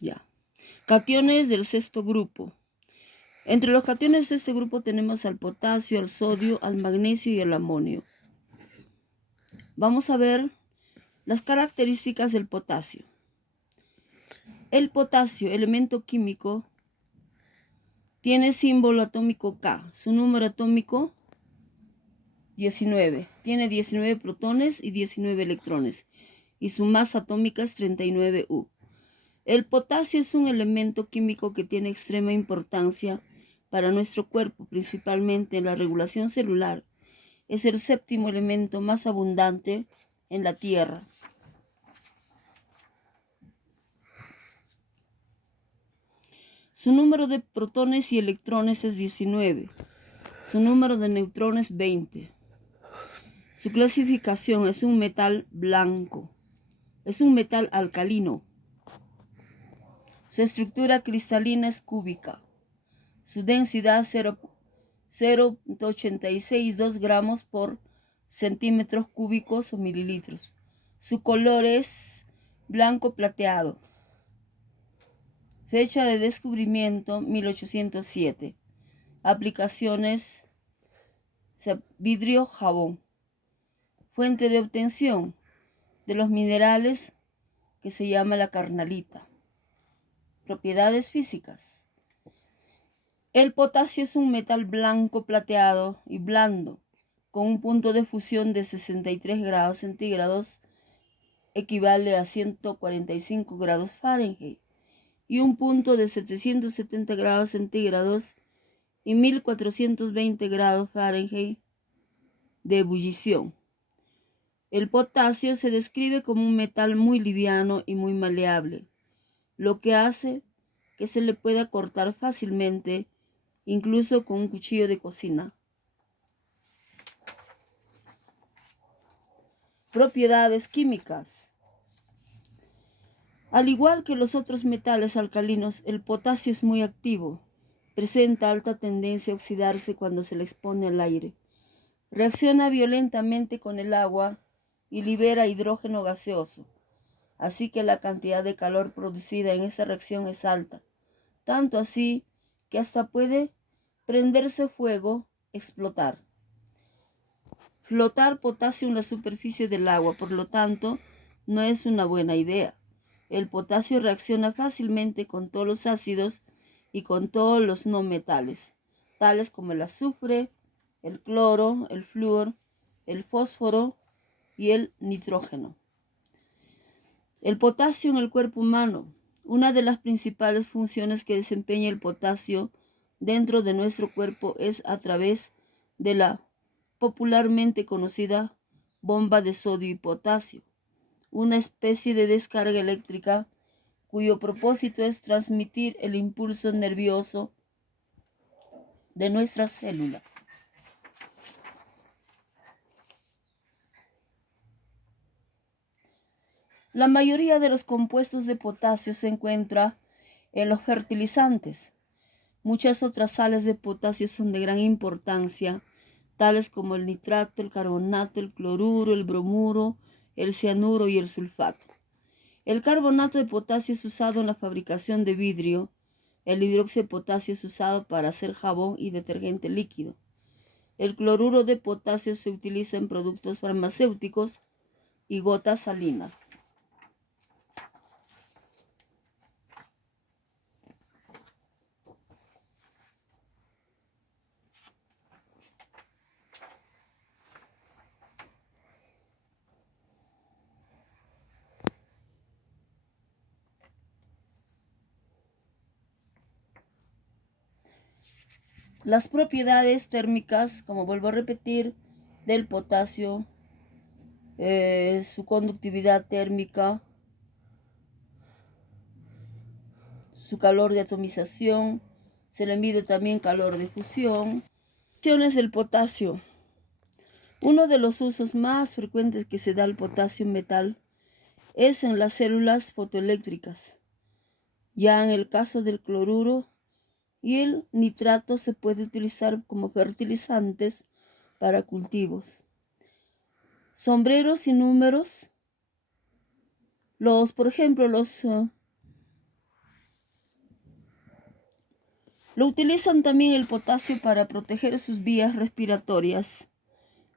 Ya. Cationes del sexto grupo. Entre los cationes de este grupo tenemos al potasio, al sodio, al magnesio y al amonio. Vamos a ver las características del potasio. El potasio, elemento químico, tiene símbolo atómico K. Su número atómico 19. Tiene 19 protones y 19 electrones. Y su masa atómica es 39 U. El potasio es un elemento químico que tiene extrema importancia para nuestro cuerpo, principalmente en la regulación celular. Es el séptimo elemento más abundante en la Tierra. Su número de protones y electrones es 19. Su número de neutrones 20. Su clasificación es un metal blanco. Es un metal alcalino. Su estructura cristalina es cúbica. Su densidad 0.862 gramos por centímetros cúbicos o mililitros. Su color es blanco plateado. Fecha de descubrimiento 1807. Aplicaciones: vidrio, jabón. Fuente de obtención de los minerales que se llama la carnalita. Propiedades físicas. El potasio es un metal blanco plateado y blando, con un punto de fusión de 63 grados centígrados, equivale a 145 grados Fahrenheit, y un punto de 770 grados centígrados y 1420 grados Fahrenheit de ebullición. El potasio se describe como un metal muy liviano y muy maleable, lo que hace que se le pueda cortar fácilmente, incluso con un cuchillo de cocina. Propiedades químicas. Al igual que los otros metales alcalinos, el potasio es muy activo. Presenta alta tendencia a oxidarse cuando se le expone al aire. Reacciona violentamente con el agua y libera hidrógeno gaseoso. Así que la cantidad de calor producida en esa reacción es alta. Tanto así que hasta puede prenderse fuego, explotar. Flotar potasio en la superficie del agua, por lo tanto, no es una buena idea. El potasio reacciona fácilmente con todos los ácidos y con todos los no metales, tales como el azufre, el cloro, el flúor, el fósforo y el nitrógeno. El potasio en el cuerpo humano. Una de las principales funciones que desempeña el potasio dentro de nuestro cuerpo es a través de la popularmente conocida bomba de sodio y potasio, una especie de descarga eléctrica cuyo propósito es transmitir el impulso nervioso de nuestras células. La mayoría de los compuestos de potasio se encuentra en los fertilizantes. Muchas otras sales de potasio son de gran importancia, tales como el nitrato, el carbonato, el cloruro, el bromuro, el cianuro y el sulfato. El carbonato de potasio es usado en la fabricación de vidrio. El hidróxido de potasio es usado para hacer jabón y detergente líquido. El cloruro de potasio se utiliza en productos farmacéuticos y gotas salinas. Las propiedades térmicas, como vuelvo a repetir, del potasio, su conductividad térmica, su calor de atomización, se le mide también calor de fusión. Funciones del potasio. Uno de los usos más frecuentes que se da al potasio en metal es en las células fotoeléctricas. Ya en el caso del cloruro y el nitrato se puede utilizar como fertilizantes para cultivos. Sombreros y números. Por ejemplo, los Lo utilizan también el potasio para proteger sus vías respiratorias.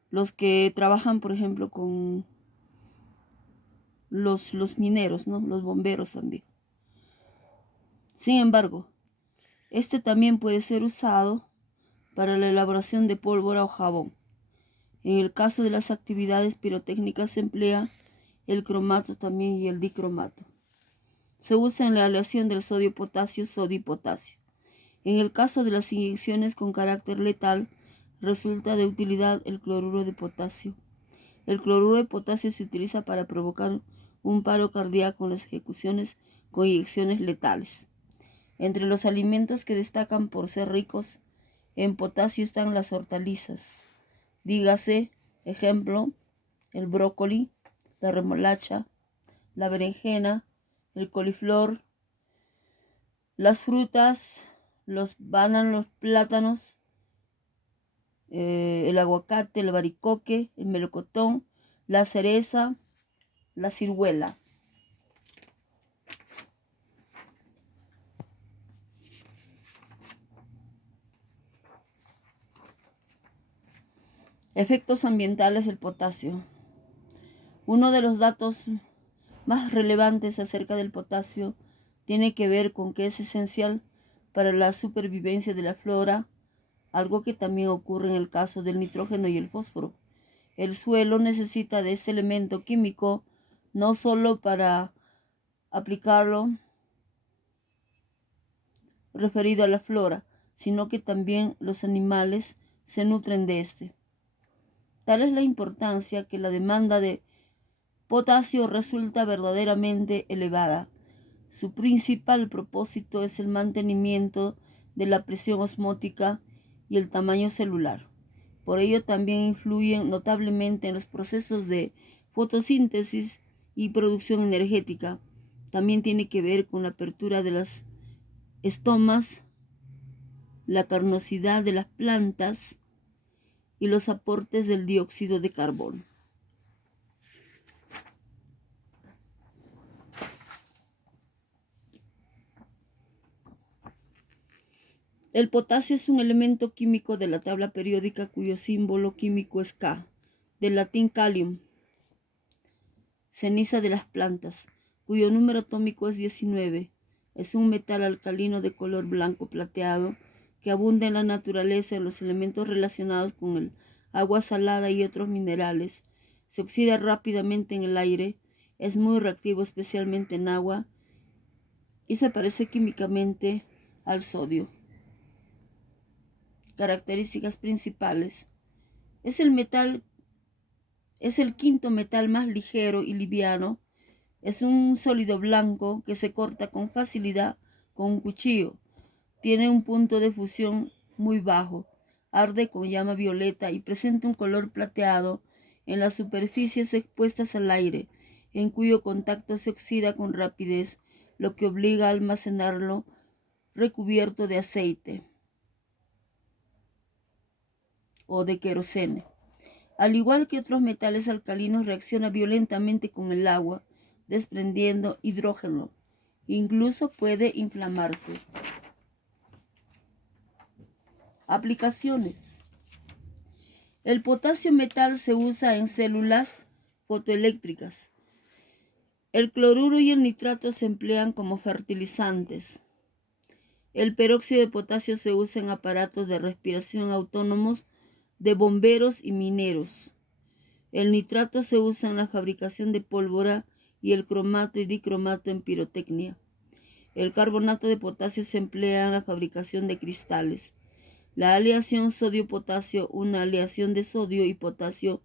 Los que trabajan, por ejemplo, con los mineros, ¿no? Los bomberos también. Sin embargo, este también puede ser usado para la elaboración de pólvora o jabón. En el caso de las actividades pirotécnicas se emplea el cromato también y el dicromato. Se usa en la aleación del sodio-potasio, sodio y potasio. En el caso de las inyecciones con carácter letal, resulta de utilidad el cloruro de potasio. El cloruro de potasio se utiliza para provocar un paro cardíaco en las ejecuciones con inyecciones letales. Entre los alimentos que destacan por ser ricos en potasio están las hortalizas. Dígase, ejemplo, el brócoli, la remolacha, la berenjena, el coliflor, las frutas, los bananos, los plátanos, el aguacate, el baricoque, el melocotón, la cereza, la ciruela. Efectos ambientales del potasio. Uno de los datos más relevantes acerca del potasio tiene que ver con que es esencial para la supervivencia de la flora, algo que también ocurre en el caso del nitrógeno y el fósforo. El suelo necesita de este elemento químico no solo para aplicarlo referido a la flora, sino que también los animales se nutren de este. Tal es la importancia que la demanda de potasio resulta verdaderamente elevada. Su principal propósito es el mantenimiento de la presión osmótica y el tamaño celular. Por ello también influyen notablemente en los procesos de fotosíntesis y producción energética. También tiene que ver con la apertura de las estomas, la carnosidad de las plantas y los aportes del dióxido de carbono. El potasio es un elemento químico de la tabla periódica cuyo símbolo químico es K, del latín kalium, ceniza de las plantas, cuyo número atómico es 19. Es un metal alcalino de color blanco plateado que abunda en la naturaleza en los elementos relacionados con el agua salada y otros minerales. Se oxida rápidamente en el aire, es muy reactivo especialmente en agua y se parece químicamente al sodio. Características principales. Es el quinto metal más ligero y liviano. Es un sólido blanco que se corta con facilidad con un cuchillo. Tiene un punto de fusión muy bajo. Arde con llama violeta y presenta un color plateado en las superficies expuestas al aire, en cuyo contacto se oxida con rapidez, lo que obliga a almacenarlo recubierto de aceite o de querosene. Al igual que otros metales alcalinos, reacciona violentamente con el agua, desprendiendo hidrógeno. Incluso puede inflamarse. Aplicaciones. El potasio metal se usa en células fotoeléctricas. El cloruro y el nitrato se emplean como fertilizantes. El peróxido de potasio se usa en aparatos de respiración autónomos de bomberos y mineros. El nitrato se usa en la fabricación de pólvora y el cromato y dicromato en pirotecnia. El carbonato de potasio se emplea en la fabricación de cristales. La aleación sodio-potasio, una aleación de sodio y potasio,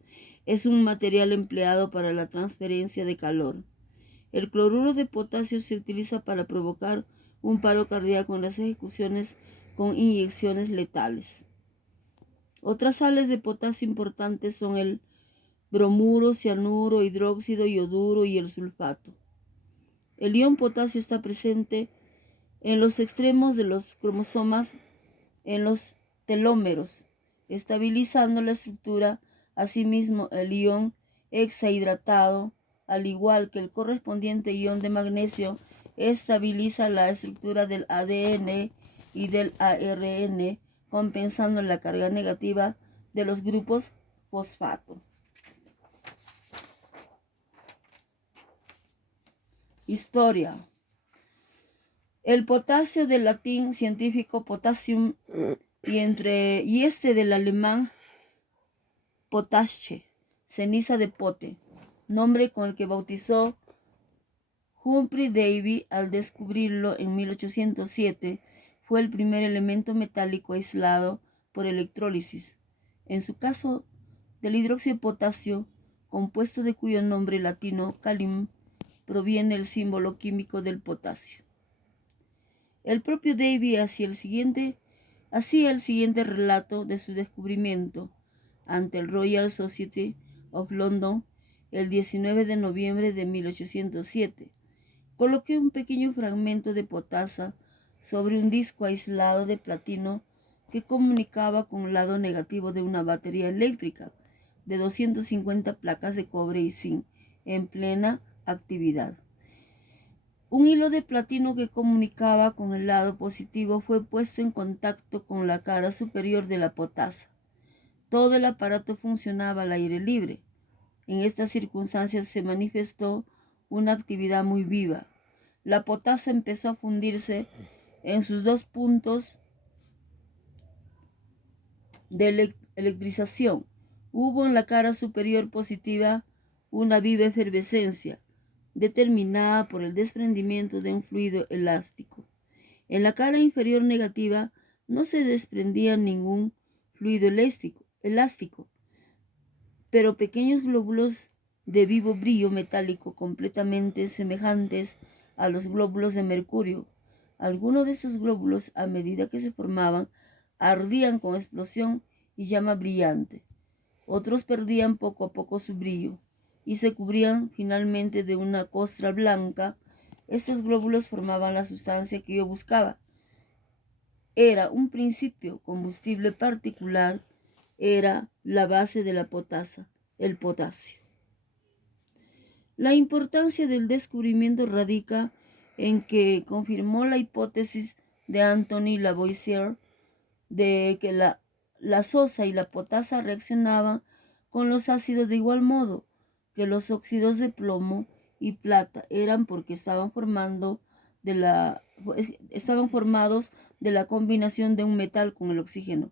es un material empleado para la transferencia de calor. El cloruro de potasio se utiliza para provocar un paro cardíaco en las ejecuciones con inyecciones letales. Otras sales de potasio importantes son el bromuro, cianuro, hidróxido, yoduro y el sulfato. El ion potasio está presente en los extremos de los cromosomas, en los telómeros, estabilizando la estructura. Asimismo, el ion hexahidratado, al igual que el correspondiente ion de magnesio, estabiliza la estructura del ADN y del ARN, compensando la carga negativa de los grupos fosfato. Historia. El potasio del latín científico potassium y este del alemán potasche, ceniza de pote, nombre con el que bautizó Humphrey Davy al descubrirlo en 1807, fue el primer elemento metálico aislado por electrólisis. En su caso, del hidróxido de potasio, compuesto de cuyo nombre latino kalium proviene el símbolo químico del potasio. El propio Davy hacía el siguiente relato de su descubrimiento ante el Royal Society of London el 19 de noviembre de 1807. Coloqué un pequeño fragmento de potasa sobre un disco aislado de platino que comunicaba con el lado negativo de una batería eléctrica de 250 placas de cobre y zinc en plena actividad. Un hilo de platino que comunicaba con el lado positivo fue puesto en contacto con la cara superior de la potasa. Todo el aparato funcionaba al aire libre. En estas circunstancias se manifestó una actividad muy viva. La potasa empezó a fundirse en sus dos puntos de electrización. Hubo en la cara superior positiva una viva efervescencia, determinada por el desprendimiento de un fluido elástico. En la cara inferior negativa no se desprendía ningún fluido elástico, pero pequeños glóbulos de vivo brillo metálico completamente semejantes a los glóbulos de mercurio. Algunos de esos glóbulos, a medida que se formaban, ardían con explosión y llama brillante. Otros perdían poco a poco su brillo y se cubrían finalmente de una costra blanca. Estos glóbulos formaban la sustancia que yo buscaba. Era un principio combustible particular, era la base de la potasa, el potasio. La importancia del descubrimiento radica en que confirmó la hipótesis de Anthony Lavoisier de que la sosa y la potasa reaccionaban con los ácidos de igual modo que los óxidos de plomo y plata eran porque estaban formados de la combinación de un metal con el oxígeno,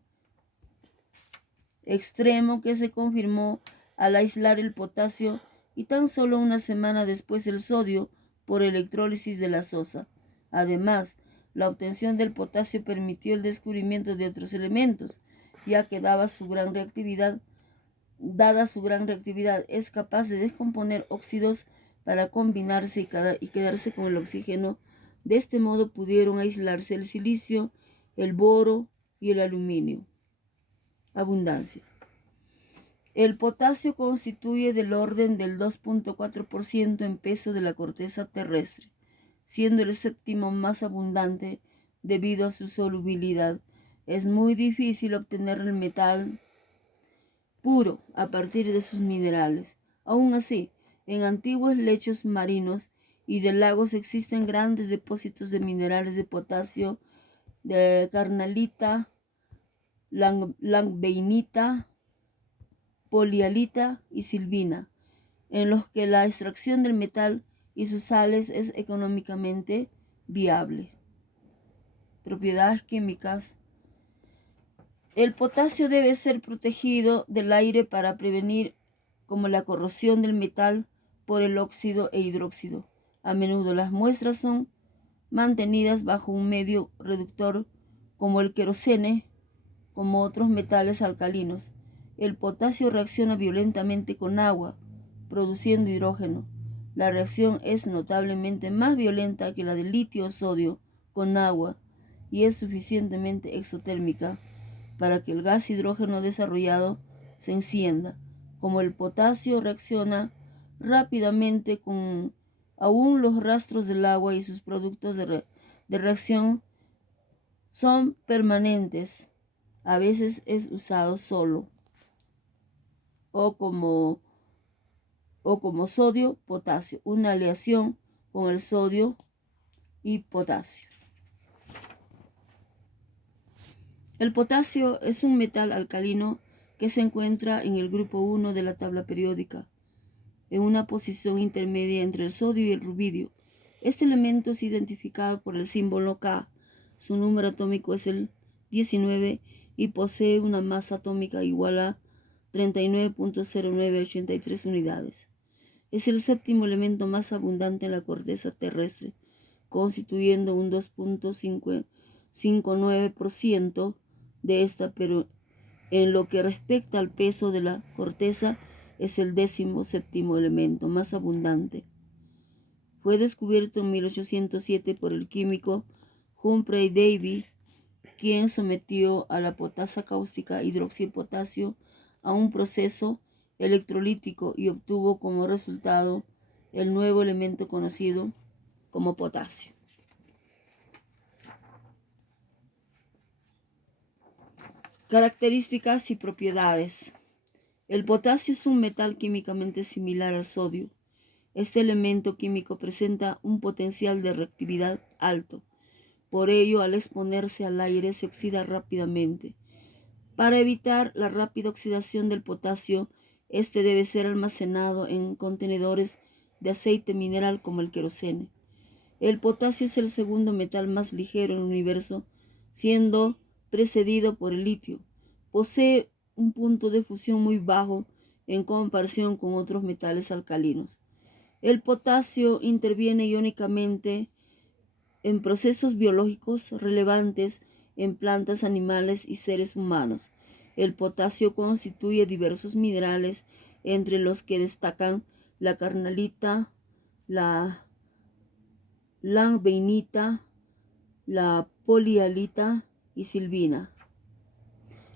extremo que se confirmó al aislar el potasio y tan solo una semana después el sodio por electrólisis de la sosa. Además, la obtención del potasio permitió el descubrimiento de otros elementos, ya que dada su gran reactividad, es capaz de descomponer óxidos para combinarse y quedarse con el oxígeno. De este modo pudieron aislarse el silicio, el boro y el aluminio. Abundancia. El potasio constituye del orden del 2.4% en peso de la corteza terrestre, siendo el séptimo más abundante debido a su solubilidad. Es muy difícil obtener el metal puro a partir de sus minerales. Aún así, en antiguos lechos marinos y de lagos existen grandes depósitos de minerales de potasio, de carnalita, langbeinita, polialita y silvina, en los que la extracción del metal y sus sales es económicamente viable. Propiedades químicas. El potasio debe ser protegido del aire para prevenir como la corrosión del metal por el óxido e hidróxido. A menudo las muestras son mantenidas bajo un medio reductor como el querosene, como otros metales alcalinos. El potasio reacciona violentamente con agua, produciendo hidrógeno. La reacción es notablemente más violenta que la del litio-sodio con agua y es suficientemente exotérmica para que el gas hidrógeno desarrollado se encienda. Como el potasio reacciona rápidamente con aún los rastros del agua y sus productos de reacción son permanentes. A veces es usado solo o como sodio-potasio, una aleación con el sodio y potasio. El potasio es un metal alcalino que se encuentra en el grupo 1 de la tabla periódica, en una posición intermedia entre el sodio y el rubidio. Este elemento es identificado por el símbolo K. Su número atómico es el 19 y posee una masa atómica igual a 39.0983 unidades. Es el séptimo elemento más abundante en la corteza terrestre, constituyendo un 2.59% de esta, pero en lo que respecta al peso de la corteza, es el 17º elemento más abundante. Fue descubierto en 1807 por el químico Humphrey Davy, quien sometió a la potasa cáustica hidroxipotasio a un proceso electrolítico y obtuvo como resultado el nuevo elemento conocido como potasio. Características y propiedades. El potasio es un metal químicamente similar al sodio. Este elemento químico presenta un potencial de reactividad alto. Por ello, al exponerse al aire, se oxida rápidamente. Para evitar la rápida oxidación del potasio, este debe ser almacenado en contenedores de aceite mineral como el querosene. El potasio es el segundo metal más ligero en el universo, siendo precedido por el litio. Posee un punto de fusión muy bajo en comparación con otros metales alcalinos. El potasio interviene iónicamente en procesos biológicos relevantes en plantas, animales y seres humanos. El potasio constituye diversos minerales, entre los que destacan la carnalita, la langbeinita, la polialita y silvina.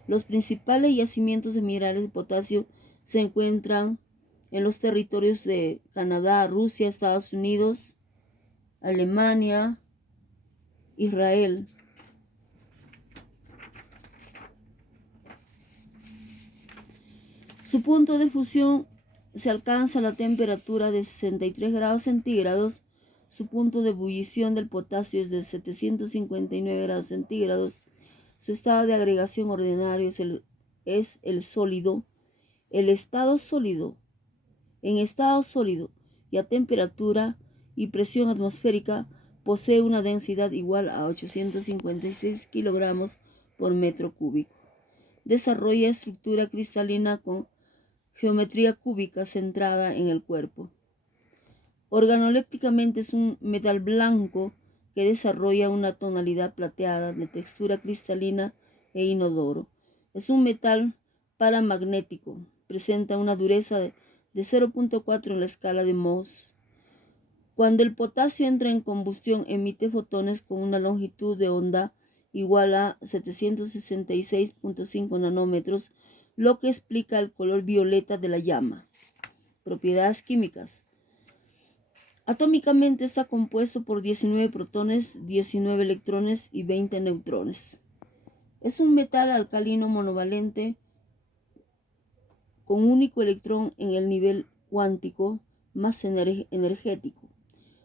Los principales yacimientos de minerales de potasio se encuentran en los territorios de Canadá, Rusia, Estados Unidos, Alemania, Israel. Su punto de fusión se alcanza a la temperatura de 63 grados centígrados. Su punto de ebullición del potasio es de 759 grados centígrados. Su estado de agregación ordinario es el sólido. El estado sólido, en estado sólido y a temperatura y presión atmosférica, posee una densidad igual a 856 kilogramos por metro cúbico. Desarrolla estructura cristalina con geometría cúbica centrada en el cuerpo. Organolépticamente es un metal blanco que desarrolla una tonalidad plateada de textura cristalina e inodoro. Es un metal paramagnético. Presenta una dureza de 0.4 en la escala de Mohs. Cuando el potasio entra en combustión, emite fotones con una longitud de onda igual a 766.5 nanómetros, lo que explica el color violeta de la llama. Propiedades químicas. Atómicamente está compuesto por 19 protones, 19 electrones y 20 neutrones. Es un metal alcalino monovalente con único electrón en el nivel cuántico más energético.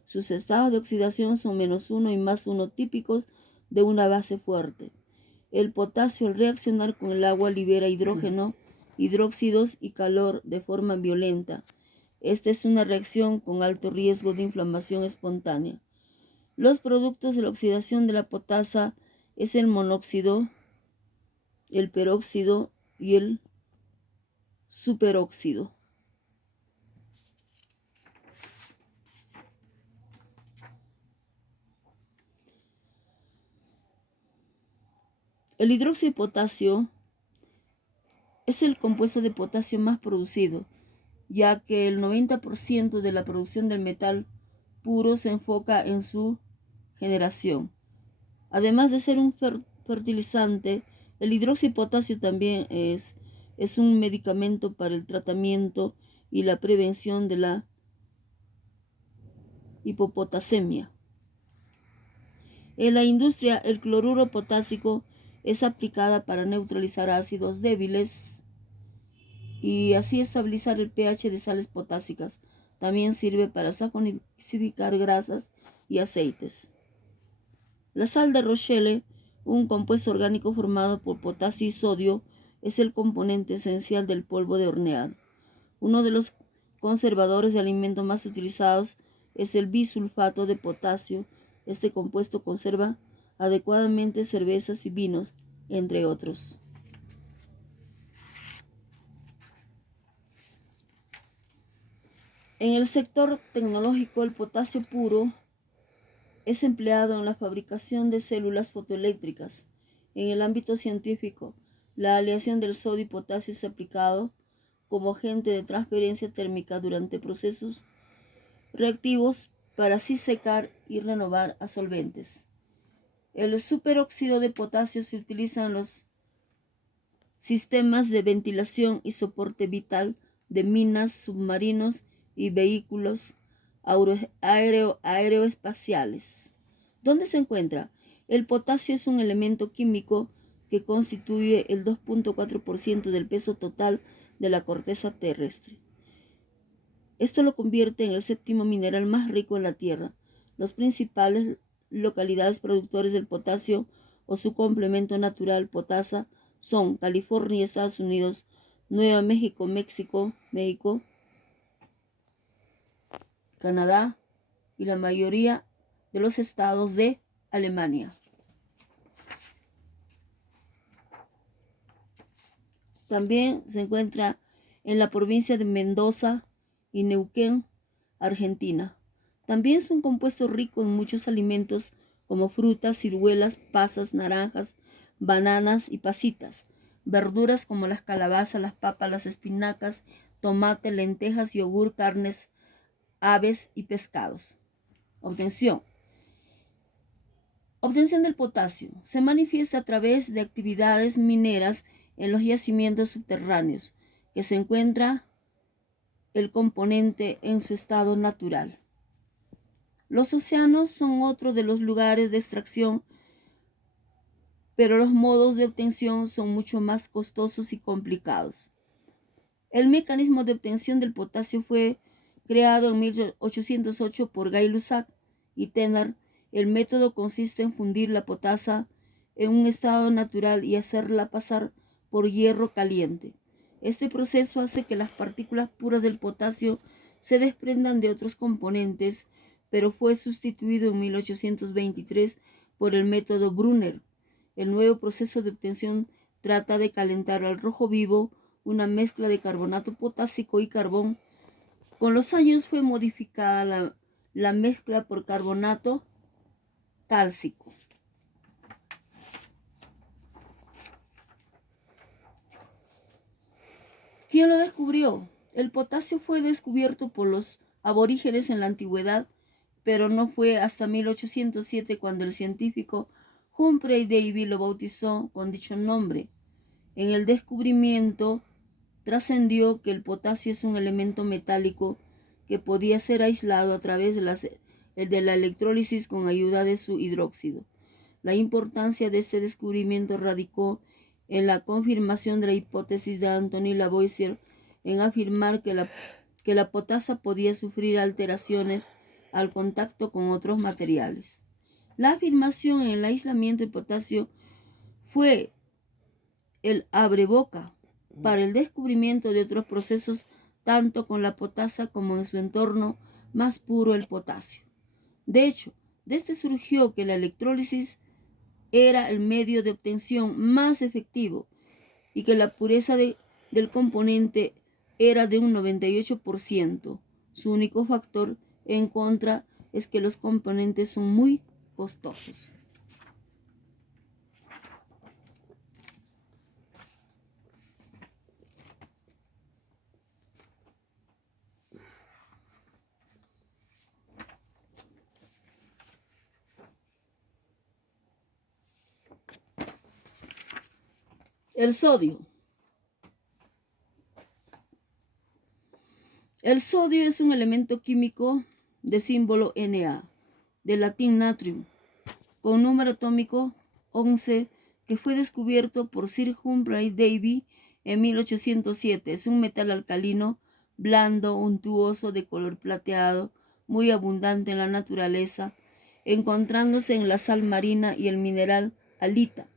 Sus estados de oxidación son -1 y +1 típicos de una base fuerte. El potasio, al reaccionar con el agua, libera hidrógeno, hidróxidos y calor de forma violenta. Esta es una reacción con alto riesgo de inflamación espontánea. Los productos de la oxidación de la potasa es el monóxido, el peróxido y el superóxido. El hidróxido de potasio es el compuesto de potasio más producido, ya que el 90% de la producción del metal puro se enfoca en su generación. Además de ser un fertilizante, el hidróxido de potasio también es un medicamento para el tratamiento y la prevención de la hipopotasemia. En la industria, el cloruro potásico es aplicada para neutralizar ácidos débiles y así estabilizar el pH de sales potásicas. También sirve para saponificar grasas y aceites. La sal de Rochelle un compuesto orgánico formado por potasio y sodio, es el componente esencial del polvo de hornear. Uno de los conservadores de alimentos más utilizados es el bisulfato de potasio. Este compuesto conserva adecuadamente cervezas y vinos, entre otros. En el sector tecnológico, el potasio puro es empleado en la fabricación de células fotoeléctricas. En el ámbito científico, la aleación del sodio y potasio es aplicado como agente de transferencia térmica durante procesos reactivos para así secar y renovar a solventes. El superóxido de potasio se utiliza en los sistemas de ventilación y soporte vital de minas, submarinos y vehículos aeroespaciales. ¿Dónde se encuentra? El potasio es un elemento químico que constituye el 2.4% del peso total de la corteza terrestre. Esto lo convierte en el séptimo mineral más rico en la Tierra. Los principales localidades productores del potasio o su complemento natural potasa son California, Estados Unidos, Nueva México, México, Canadá y la mayoría de los estados de Alemania. También se encuentra en la provincia de Mendoza y Neuquén, Argentina. También es un compuesto rico en muchos alimentos como frutas, ciruelas, pasas, naranjas, bananas y pasitas. Verduras como las calabazas, las papas, las espinacas, tomate, lentejas, yogur, carnes, aves y pescados. Obtención. Obtención del potasio. Se manifiesta a través de actividades mineras en los yacimientos subterráneos, que se encuentra el componente en su estado natural. Los océanos son otro de los lugares de extracción, pero los modos de obtención son mucho más costosos y complicados. El mecanismo de obtención del potasio fue creado en 1808 por Gay-Lussac y Thénard. El método consiste en fundir la potasa en un estado natural y hacerla pasar por hierro caliente. Este proceso hace que las partículas puras del potasio se desprendan de otros componentes, pero fue sustituido en 1823 por el método Brunner. El nuevo proceso de obtención trata de calentar al rojo vivo una mezcla de carbonato potásico y carbón. Con los años fue modificada la mezcla por carbonato cálcico. ¿Quién lo descubrió? El potasio fue descubierto por los aborígenes en la antigüedad, pero no fue hasta 1807 cuando el científico Humphrey Davy lo bautizó con dicho nombre. En el descubrimiento trascendió que el potasio es un elemento metálico que podía ser aislado a través de la electrólisis con ayuda de su hidróxido. La importancia de este descubrimiento radicó en la confirmación de la hipótesis de Anthony Lavoisier en afirmar que la potasa podía sufrir alteraciones al contacto con otros materiales. La afirmación en el aislamiento del potasio fue el abreboca para el descubrimiento de otros procesos tanto con la potasa como en su entorno más puro, el potasio. De hecho, de este surgió que la electrólisis era el medio de obtención más efectivo y que la pureza del componente era de un 98%. Su único factor en contra es que los componentes son muy costosos. El sodio. El sodio es un elemento químico de símbolo Na, de latín natrium, con número atómico 11, que fue descubierto por Sir Humphrey Davy en 1807. Es un metal alcalino, blando, untuoso, de color plateado, muy abundante en la naturaleza, encontrándose en la sal marina y el mineral alita.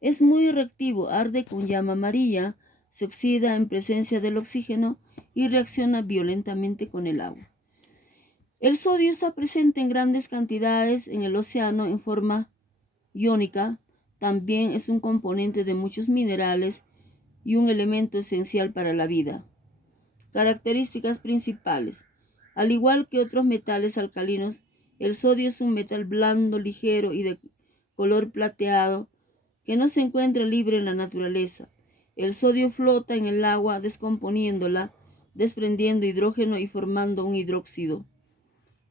Es muy reactivo, arde con llama amarilla, se oxida en presencia del oxígeno y reacciona violentamente con el agua. El sodio está presente en grandes cantidades en el océano en forma iónica. También es un componente de muchos minerales y un elemento esencial para la vida. Características principales. Al igual que otros metales alcalinos, el sodio es un metal blando, ligero y de color plateado que no se encuentra libre en la naturaleza. El sodio flota en el agua descomponiéndola, desprendiendo hidrógeno y formando un hidróxido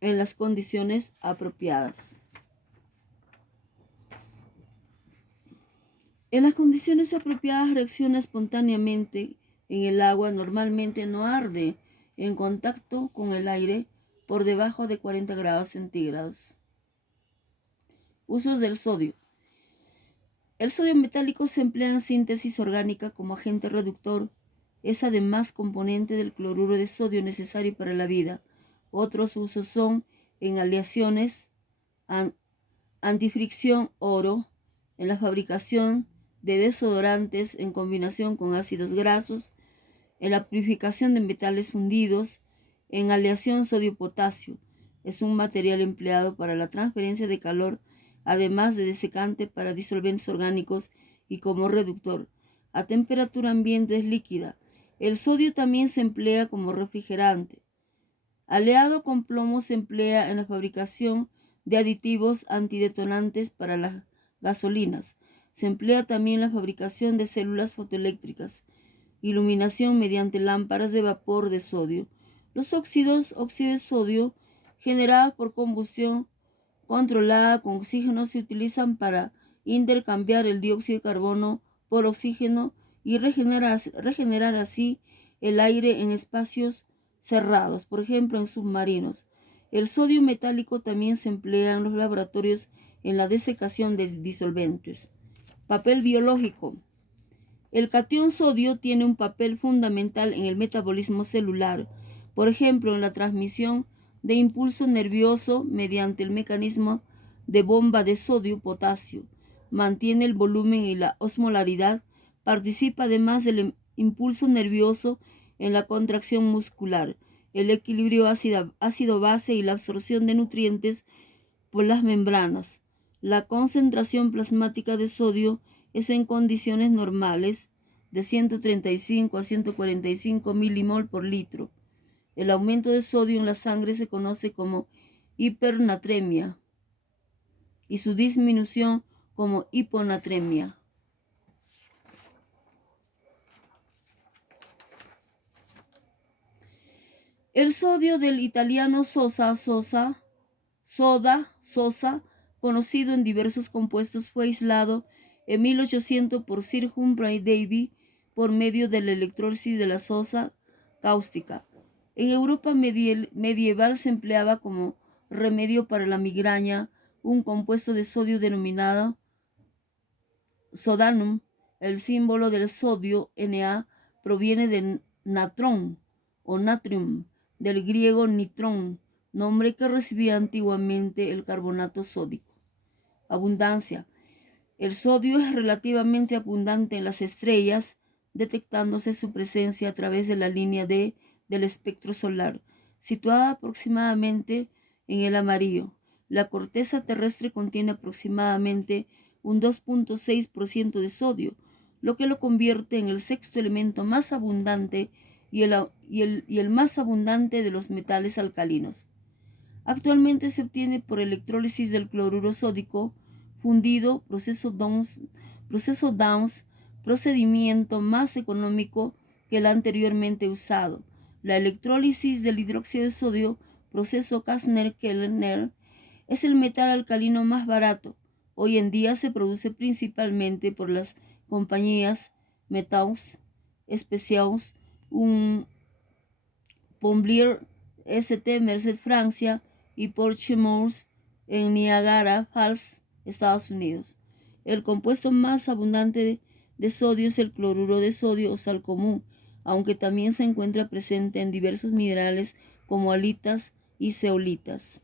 en las condiciones apropiadas. En las condiciones apropiadas reacciona espontáneamente en el agua, normalmente no arde en contacto con el aire por debajo de 40 grados centígrados. Usos del sodio. El sodio metálico se emplea en síntesis orgánica como agente reductor. Es además componente del cloruro de sodio necesario para la vida. Otros usos son en aleaciones, antifricción oro, en la fabricación de desodorantes en combinación con ácidos grasos, en la purificación de metales fundidos, en aleación sodio-potasio. Es un material empleado para la transferencia de calor, además de desecante para disolventes orgánicos y como reductor. A temperatura ambiente es líquida. El sodio también se emplea como refrigerante. Aleado con plomo se emplea en la fabricación de aditivos antidetonantes para las gasolinas. Se emplea también en la fabricación de células fotoeléctricas, iluminación mediante lámparas de vapor de sodio. Los óxidos de sodio generados por combustión controlada con oxígeno se utilizan para intercambiar el dióxido de carbono por oxígeno y regenerar así el aire en espacios cerrados, por ejemplo en submarinos. El sodio metálico también se emplea en los laboratorios en la desecación de disolventes. Papel biológico. El catión sodio tiene un papel fundamental en el metabolismo celular, por ejemplo en la transmisión de impulso nervioso mediante el mecanismo de bomba de sodio-potasio. Mantiene el volumen y la osmolaridad. Participa además del impulso nervioso en la contracción muscular, el equilibrio ácido-base y la absorción de nutrientes por las membranas. La concentración plasmática de sodio es en condiciones normales de 135 a 145 milimol por litro. El aumento de sodio en la sangre se conoce como hipernatremia y su disminución como hiponatremia. El sodio del italiano soda, conocido en diversos compuestos, fue aislado en 1800 por Sir Humphrey Davy por medio de la electrólisis de la sosa cáustica. En Europa medieval se empleaba como remedio para la migraña un compuesto de sodio denominado sodanum. El símbolo del sodio, Na, proviene de natrón o natrium, del griego nitrón, nombre que recibía antiguamente el carbonato sódico. Abundancia. El sodio es relativamente abundante en las estrellas, detectándose su presencia a través de la línea D del espectro solar, situada aproximadamente en el amarillo. La corteza terrestre contiene aproximadamente un 2.6% de sodio, lo que lo convierte en el sexto elemento más abundante y el más abundante de los metales alcalinos. Actualmente se obtiene por electrólisis del cloruro sódico fundido, proceso Downs, procedimiento más económico que el anteriormente usado. La electrólisis del hidróxido de sodio, proceso Kastner-Kellner, es el metal alcalino más barato. Hoy en día se produce principalmente por las compañías Metaux, Speciaux, Pomblier St. Merced, Francia, y por Chemours en Niagara Falls, Estados Unidos. El compuesto más abundante de sodio es el cloruro de sodio o sal común, aunque también se encuentra presente en diversos minerales como halitas y zeolitas.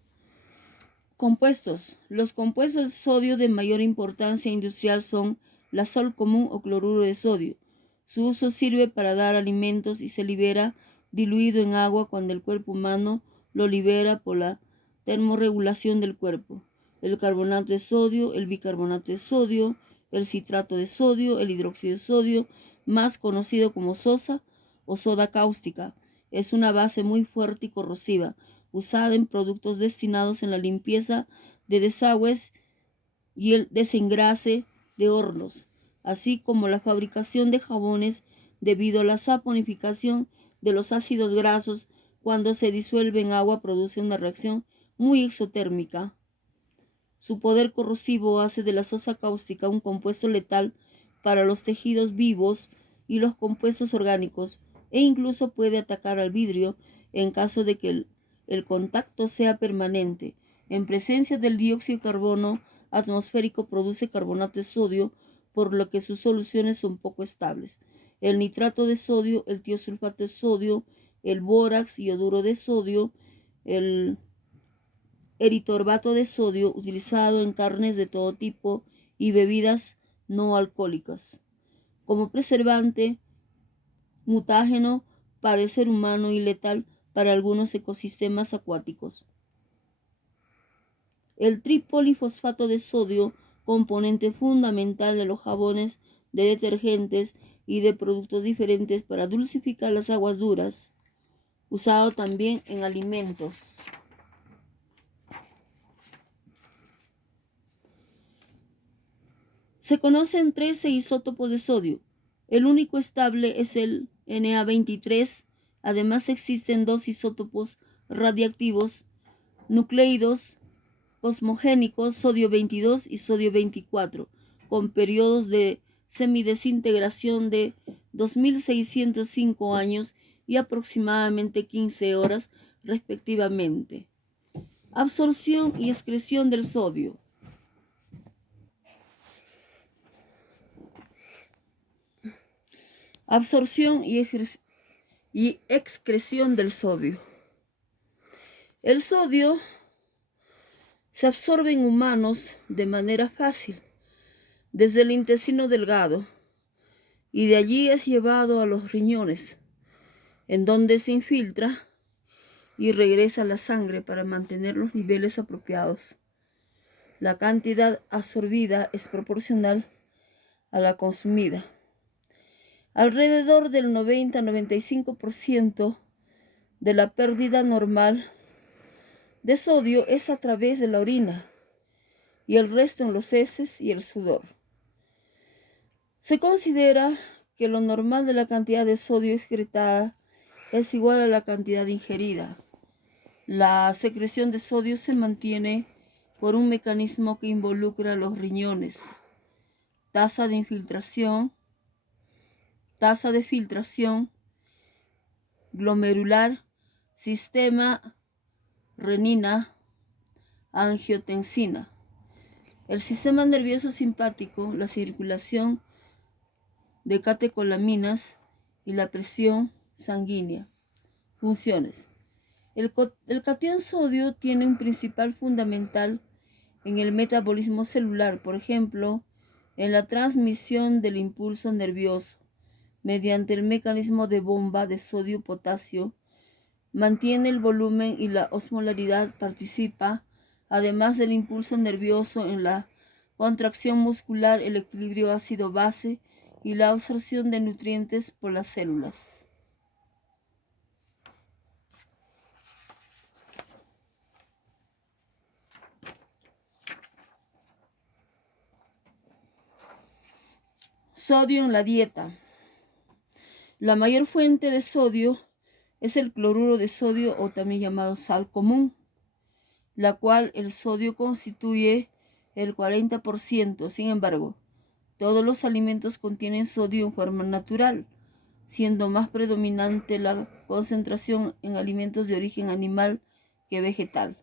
Compuestos. Los compuestos de sodio de mayor importancia industrial son la sal común o cloruro de sodio. Su uso sirve para dar alimentos y se libera diluido en agua cuando el cuerpo humano lo libera por la termorregulación del cuerpo. El carbonato de sodio, el bicarbonato de sodio, el citrato de sodio, el hidróxido de sodio, más conocido como sosa o soda cáustica, es una base muy fuerte y corrosiva, usada en productos destinados en la limpieza de desagües y el desengrase de hornos, así como la fabricación de jabones debido a la saponificación de los ácidos grasos. Cuando se disuelve en agua produce una reacción muy exotérmica. Su poder corrosivo hace de la sosa cáustica un compuesto letal para los tejidos vivos y los compuestos orgánicos, e incluso puede atacar al vidrio en caso de que el contacto sea permanente. En presencia del dióxido de carbono atmosférico produce carbonato de sodio, por lo que sus soluciones son poco estables. El nitrato de sodio, el tiosulfato de sodio, el bórax, yoduro de sodio, el eritorbato de sodio utilizado en carnes de todo tipo y bebidas no alcohólicas. Como preservante, mutágeno para el ser humano y letal para algunos ecosistemas acuáticos. El tripolifosfato de sodio, componente fundamental de los jabones, de detergentes y de productos diferentes para dulcificar las aguas duras, usado también en alimentos. Se conocen 13 isótopos de sodio. El único estable es el Na23. Además existen 2 isótopos radiactivos nucleídos cosmogénicos, sodio 22 y sodio 24, con periodos de semidesintegración de 2605 años y aproximadamente 15 horas respectivamente. Absorción y excreción del sodio. Absorción y excreción del sodio. El sodio se absorbe en humanos de manera fácil desde el intestino delgado y de allí es llevado a los riñones, en donde se infiltra y regresa a la sangre para mantener los niveles apropiados. La cantidad absorbida es proporcional a la consumida. Alrededor del 90-95% de la pérdida normal de sodio es a través de la orina y el resto en los heces y el sudor. Se considera que lo normal de la cantidad de sodio excretada es igual a la cantidad ingerida. La secreción de sodio se mantiene por un mecanismo que involucra los riñones, tasa de filtración glomerular, sistema renina, angiotensina, el sistema nervioso simpático, la circulación de catecolaminas y la presión sanguínea. Funciones. El catión sodio tiene un principal fundamental en el metabolismo celular, por ejemplo, en la transmisión del impulso nervioso mediante el mecanismo de bomba de sodio-potasio. Mantiene el volumen y la osmolaridad, participa, además del impulso nervioso, en la contracción muscular, el equilibrio ácido-base y la absorción de nutrientes por las células. Sodio en la dieta. La mayor fuente de sodio es el cloruro de sodio, o también llamado sal común, la cual el sodio constituye el 40%. Sin embargo, todos los alimentos contienen sodio en forma natural, siendo más predominante la concentración en alimentos de origen animal que vegetal.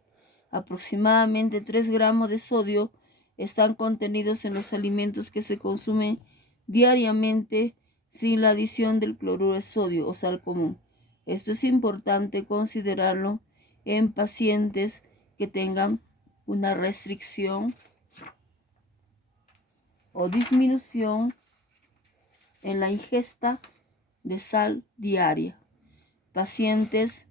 Aproximadamente 3 gramos de sodio están contenidos en los alimentos que se consumen diariamente sin la adición del cloruro de sodio o sal común. Esto es importante considerarlo en pacientes que tengan una restricción o disminución en la ingesta de sal diaria. Pacientes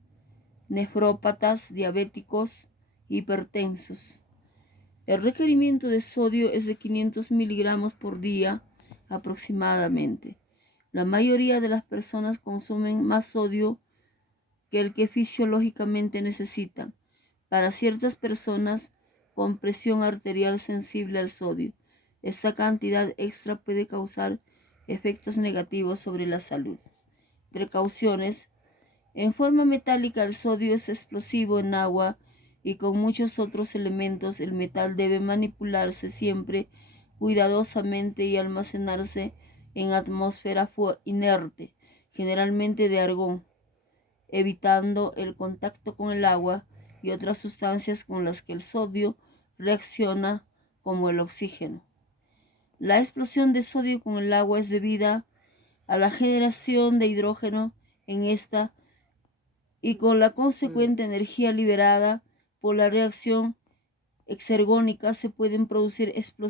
nefrópatas, diabéticos, hipertensos. El requerimiento de sodio es de 500 miligramos por día aproximadamente. La mayoría de las personas consumen más sodio que el que fisiológicamente necesitan. Para ciertas personas con presión arterial sensible al sodio, esta cantidad extra puede causar efectos negativos sobre la salud. Precauciones. En forma metálica, el sodio es explosivo en agua y con muchos otros elementos. El metal debe manipularse siempre cuidadosamente y almacenarse en atmósfera inerte, generalmente de argón, evitando el contacto con el agua y otras sustancias con las que el sodio reacciona, como el oxígeno. La explosión de sodio con el agua es debida a la generación de hidrógeno en esta y con la consecuente energía liberada por la reacción exergónica se pueden producir explosiones